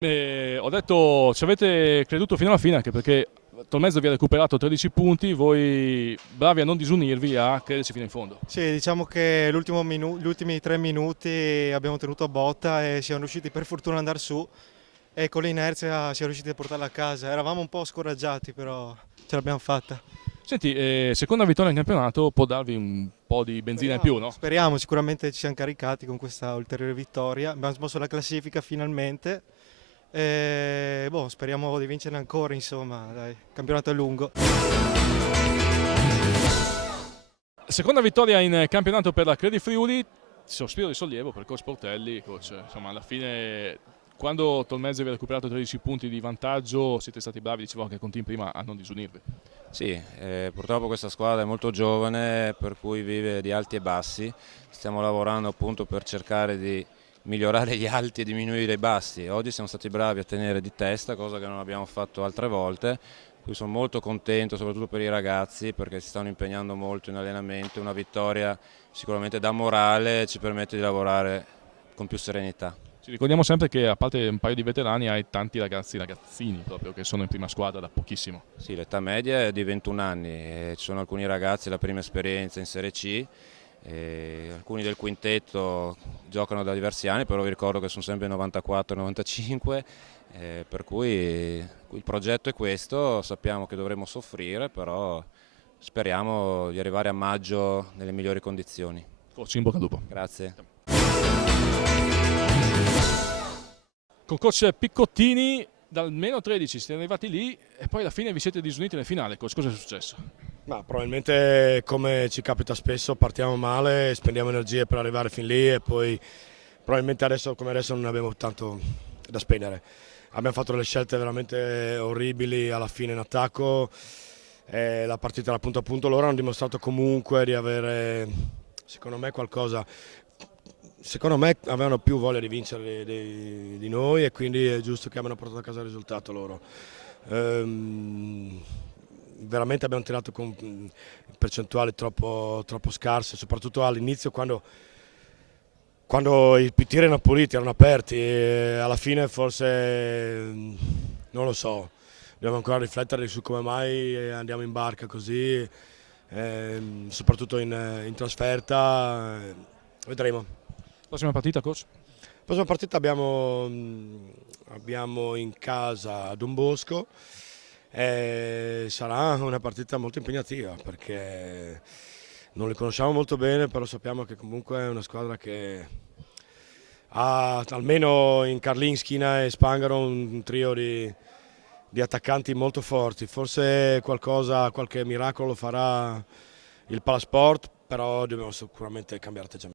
Ho detto ci avete creduto fino alla fine, anche perché Tolmezzo vi ha recuperato 13 punti, voi bravi a non disunirvi, a crederci fino in fondo. Sì, diciamo che gli ultimi 3 minuti abbiamo tenuto a botta e siamo riusciti per fortuna ad andare su e con l'inerzia siamo riusciti a portarla a casa. Eravamo un po' scoraggiati, però ce l'abbiamo fatta. Senti, seconda vittoria in campionato può darvi un po' di benzina in più, Speriamo, no? speriamo, sicuramente ci siamo caricati con questa ulteriore vittoria. Abbiamo smosso la classifica finalmente e speriamo di vincere ancora, insomma, dai, il campionato è lungo. Seconda vittoria in campionato per la Credi Friuli, sospiro di sollievo per coach Portelli. Coach, insomma, alla fine quando Tolmezzo vi ha recuperato 13 punti di vantaggio siete stati bravi, dicevo anche con team prima, a non disunirvi. Sì, purtroppo questa squadra è molto giovane, per cui vive di alti e bassi. Stiamo lavorando appunto per cercare di migliorare gli alti e diminuire i bassi. Oggi siamo stati bravi a tenere di testa, cosa che non abbiamo fatto altre volte. Qui sono molto contento, soprattutto per i ragazzi, perché si stanno impegnando molto in allenamento. Una vittoria sicuramente dà morale e ci permette di lavorare con più serenità. Ci ricordiamo sempre che a parte un paio di veterani hai tanti ragazzini proprio che sono in prima squadra da pochissimo. Sì, l'età media è di 21 anni e ci sono alcuni ragazzi la prima esperienza in Serie C, e alcuni del quintetto giocano da diversi anni, però vi ricordo che sono sempre 94-95, per cui il progetto è questo, sappiamo che dovremo soffrire, però speriamo di arrivare a maggio nelle migliori condizioni. Coach, in bocca al lupo. Grazie. Con coach Piccottini dal meno 13 siete arrivati lì e poi alla fine vi siete disuniti nel finale. Coach, cosa è successo? Ma probabilmente, come ci capita spesso, partiamo male, spendiamo energie per arrivare fin lì e poi probabilmente adesso come adesso non abbiamo tanto da spendere. Abbiamo fatto delle scelte veramente orribili alla fine in attacco, la partita era punto a punto, loro hanno dimostrato comunque di avere, secondo me, qualcosa. Secondo me avevano più voglia di vincere di noi e quindi è giusto che abbiano portato a casa il risultato loro. Veramente abbiamo tirato con percentuali troppo scarse, soprattutto all'inizio quando i tiri erano puliti, erano aperti e alla fine forse non lo so, dobbiamo ancora riflettere su come mai andiamo in barca così, soprattutto in trasferta, vedremo. Prossima partita, coach? La prossima partita abbiamo in casa Don Bosco e sarà una partita molto impegnativa perché non li conosciamo molto bene, però sappiamo che comunque è una squadra che ha almeno in Carlin, Schina e Spangaro un trio di attaccanti molto forti. Forse qualche miracolo farà il Palasport, però dobbiamo sicuramente cambiare atteggiamento.